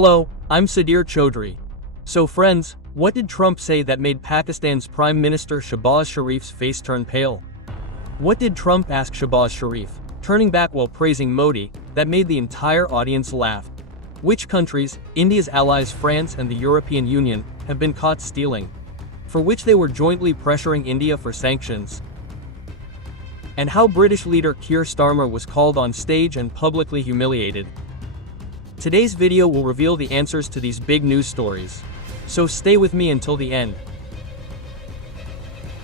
Hello, I'm Sudhir Chaudhry. So friends, what did Trump say that made Pakistan's Prime Minister Shehbaz Sharif's face turn pale? What did Trump ask Shehbaz Sharif, turning back while praising Modi, that made the entire audience laugh? Which countries, India's allies France and the European Union, have been caught stealing? For which they were jointly pressuring India for sanctions? And how British leader Keir Starmer was called on stage and publicly humiliated? Today's video will reveal the answers to these big news stories. So stay with me until the end.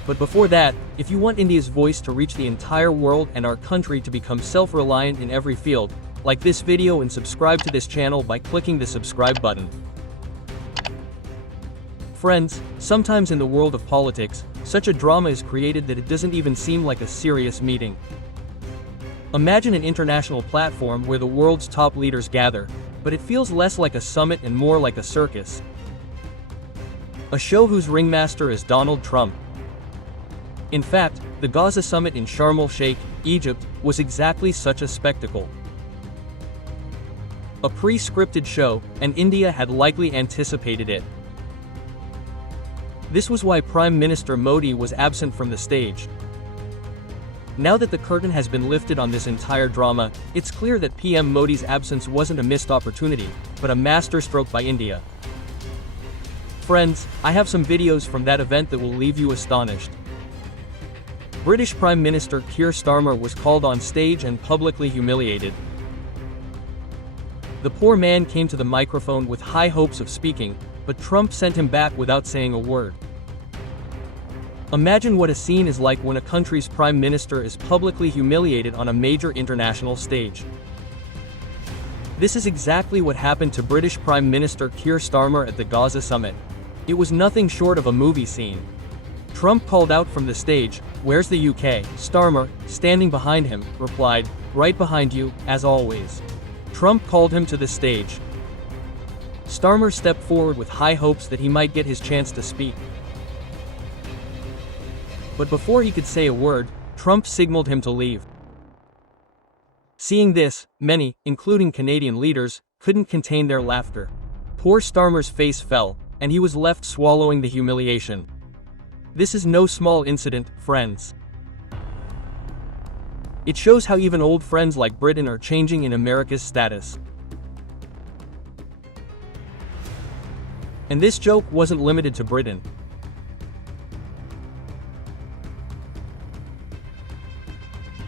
But before that, if you want India's voice to reach the entire world and our country to become self-reliant in every field, like this video and subscribe to this channel by clicking the subscribe button. Friends, sometimes in the world of politics, such a drama is created that it doesn't even seem like a serious meeting. Imagine an international platform where the world's top leaders gather, but it feels less like a summit and more like a circus. A show whose ringmaster is Donald Trump. In fact, the Gaza summit in Sharm el-Sheikh, Egypt, was exactly such a spectacle. A pre-scripted show, and India had likely anticipated it. This was why Prime Minister Modi was absent from the stage. Now that the curtain has been lifted on this entire drama, it's clear that PM Modi's absence wasn't a missed opportunity, but a masterstroke by India. Friends, I have some videos from that event that will leave you astonished. British Prime Minister Keir Starmer was called on stage and publicly humiliated. The poor man came to the microphone with high hopes of speaking, but Trump sent him back without saying a word. Imagine what a scene is like when a country's prime minister is publicly humiliated on a major international stage. This is exactly what happened to British Prime Minister Keir Starmer at the Gaza summit. It was nothing short of a movie scene. Trump called out from the stage, "Where's the UK?" Starmer, standing behind him, replied, "Right behind you, as always." Trump called him to the stage. Starmer stepped forward with high hopes that he might get his chance to speak. But before he could say a word, Trump signaled him to leave. Seeing this, many, including Canadian leaders, couldn't contain their laughter. Poor Starmer's face fell, and he was left swallowing the humiliation. This is no small incident, friends. It shows how even old friends like Britain are changing in America's status. And this joke wasn't limited to Britain.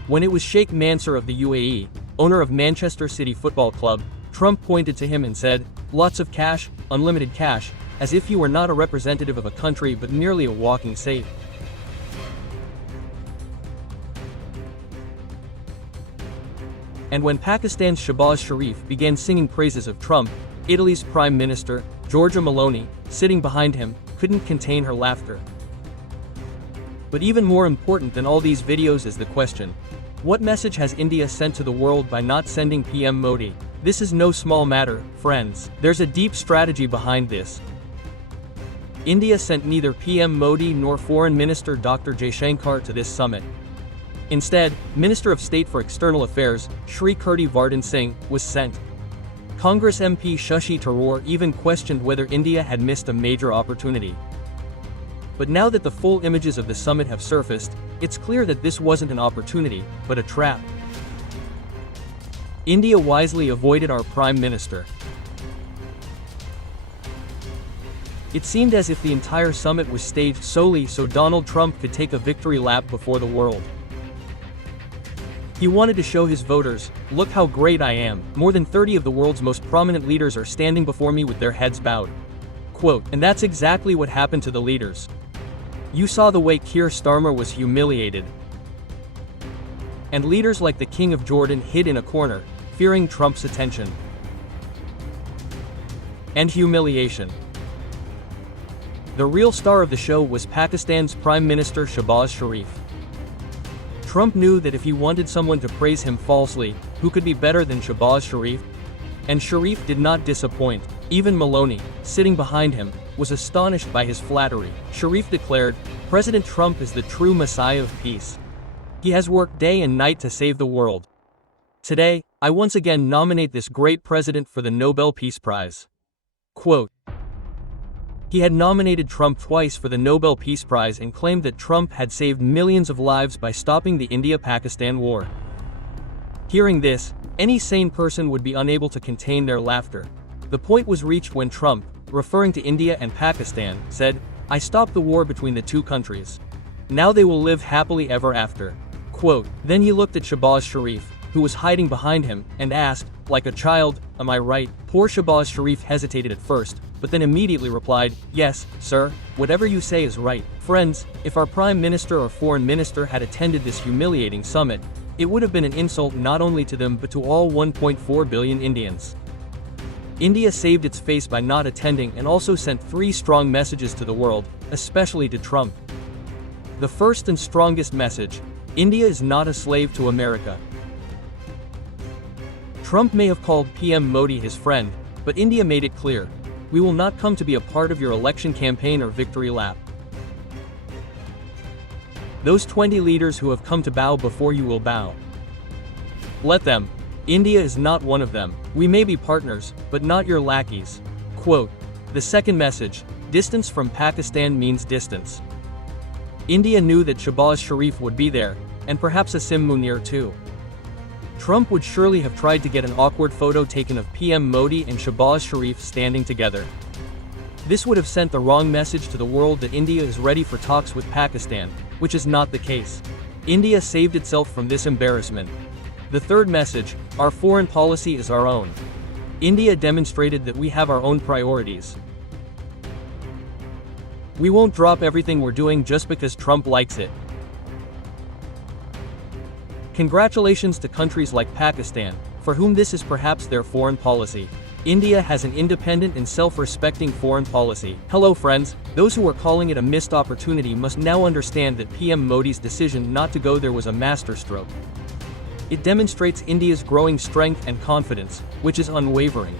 When it was Sheikh Mansour of the UAE, owner of Manchester City Football Club, Trump pointed to him and said, "Lots of cash, unlimited cash," as if he were not a representative of a country but merely a walking safe. And when Pakistan's Shehbaz Sharif began singing praises of Trump, Italy's Prime Minister, Giorgia Meloni, sitting behind him, couldn't contain her laughter. But even more important than all these videos is the question: what message has India sent to the world by not sending PM Modi? This is no small matter, friends. There's a deep strategy behind this. India sent neither PM Modi nor Foreign Minister Dr. Jaishankar to this summit. Instead, Minister of State for External Affairs, Shri Kirti Vardhan Singh, was sent. Congress MP Shashi Tharoor even questioned whether India had missed a major opportunity. But now that the full images of the summit have surfaced, it's clear that this wasn't an opportunity, but a trap. India wisely avoided our Prime Minister. It seemed as if the entire summit was staged solely so Donald Trump could take a victory lap before the world. He wanted to show his voters, "Look how great I am. More than 30 of the world's most prominent leaders are standing before me with their heads bowed." Quote, and that's exactly what happened to the leaders. You saw the way Keir Starmer was humiliated. And leaders like the King of Jordan hid in a corner, fearing Trump's attention and humiliation. The real star of the show was Pakistan's Prime Minister Shehbaz Sharif. Trump knew that if he wanted someone to praise him falsely, who could be better than Shehbaz Sharif? And Sharif did not disappoint. Even Meloni, sitting behind him, was astonished by his flattery. Sharif declared, "President Trump is the true messiah of peace. He has worked day and night to save the world. Today, I once again nominate this great president for the Nobel Peace Prize." Quote, he had nominated Trump twice for the Nobel Peace Prize and claimed that Trump had saved millions of lives by stopping the India-Pakistan war. Hearing this, any sane person would be unable to contain their laughter. The point was reached when Trump, referring to India and Pakistan, said, "I stopped the war between the two countries. Now they will live happily ever after." Quote, then he looked at Shehbaz Sharif, who was hiding behind him, and asked, like a child, "Am I right?" Poor Shehbaz Sharif hesitated at first, but then immediately replied, "Yes, sir, whatever you say is right." Friends, if our Prime Minister or Foreign Minister had attended this humiliating summit, it would have been an insult not only to them but to all 1.4 billion Indians. India saved its face by not attending and also sent 3 strong messages to the world, especially to Trump. The first and strongest message: India is not a slave to America. Trump may have called PM Modi his friend, but India made it clear, "We will not come to be a part of your election campaign or victory lap. Those 20 leaders who have come to bow before you will bow. Let them. India is not one of them. We may be partners, but not your lackeys." Quote, the second message: distance from Pakistan means distance. India knew that Shehbaz Sharif would be there, and perhaps Asim Munir too. Trump would surely have tried to get an awkward photo taken of PM Modi and Shehbaz Sharif standing together. This would have sent the wrong message to the world that India is ready for talks with Pakistan, which is not the case. India saved itself from this embarrassment. The third message: our foreign policy is our own. India demonstrated that we have our own priorities. We won't drop everything we're doing just because Trump likes it. Congratulations to countries like Pakistan, for whom this is perhaps their foreign policy. India has an independent and self-respecting foreign policy. Hello friends, those who are calling it a missed opportunity must now understand that PM Modi's decision not to go there was a masterstroke. It demonstrates India's growing strength and confidence, which is unwavering.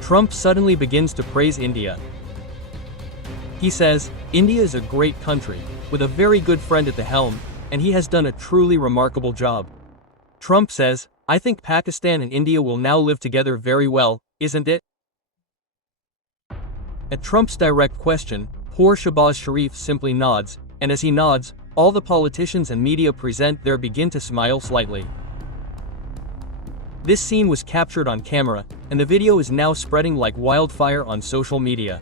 Trump suddenly begins to praise India. He says, "India is a great country, with a very good friend at the helm, and he has done a truly remarkable job." Trump says, "I think Pakistan and India will now live together very well, isn't it?" At Trump's direct question, poor Shehbaz Sharif simply nods, and as he nods, all the politicians and media present there begin to smile slightly. This scene was captured on camera, and the video is now spreading like wildfire on social media.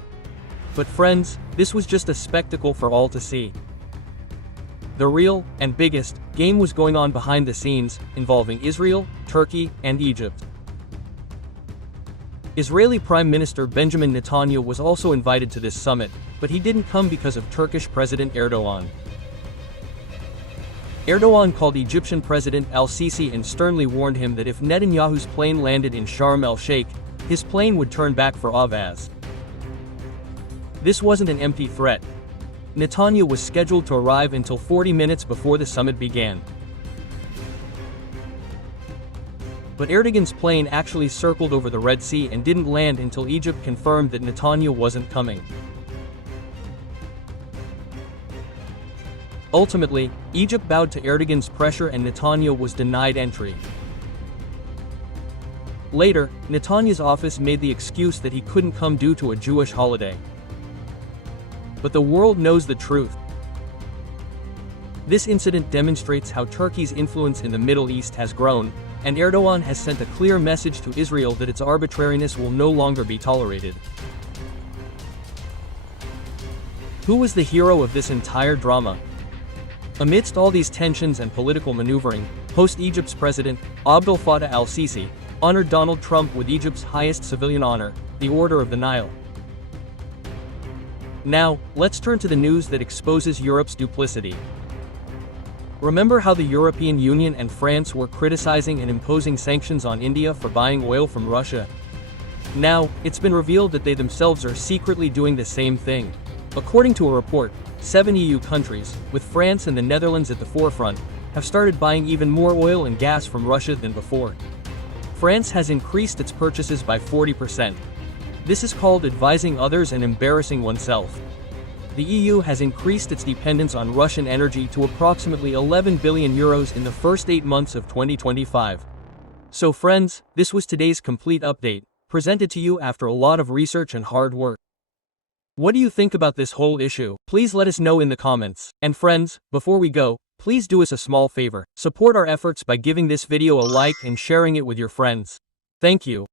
But friends, this was just a spectacle for all to see. The real, and biggest, game was going on behind the scenes, involving Israel, Turkey, and Egypt. Israeli Prime Minister Benjamin Netanyahu was also invited to this summit, but he didn't come because of Turkish President Erdogan. Erdogan called Egyptian President al-Sisi and sternly warned him that if Netanyahu's plane landed in Sharm el-Sheikh, his plane would turn back for Avaz. This wasn't an empty threat. Netanyahu was scheduled to arrive until 40 minutes before the summit began. But Erdogan's plane actually circled over the Red Sea and didn't land until Egypt confirmed that Netanyahu wasn't coming. Ultimately, Egypt bowed to Erdogan's pressure and Netanyahu was denied entry. Later, Netanyahu's office made the excuse that he couldn't come due to a Jewish holiday. But the world knows the truth. This incident demonstrates how Turkey's influence in the Middle East has grown, and Erdogan has sent a clear message to Israel that its arbitrariness will no longer be tolerated. Who was the hero of this entire drama? Amidst all these tensions and political maneuvering, host Egypt's president, Abdel Fattah al-Sisi, honored Donald Trump with Egypt's highest civilian honor, the Order of the Nile. Now, let's turn to the news that exposes Europe's duplicity. Remember how the European Union and France were criticizing and imposing sanctions on India for buying oil from Russia? Now, it's been revealed that they themselves are secretly doing the same thing. According to a report, 7 EU countries, with France and the Netherlands at the forefront, have started buying even more oil and gas from Russia than before. France has increased its purchases by 40%. This is called advising others and embarrassing oneself. The EU has increased its dependence on Russian energy to approximately 11 billion euros in the first 8 months of 2025. So friends, this was today's complete update. presented to you after a lot of research and hard work. What do you think about this whole issue? Please let us know in the comments. And friends, before we go, please do us a small favor. Support our efforts by giving this video a like and sharing it with your friends. Thank you.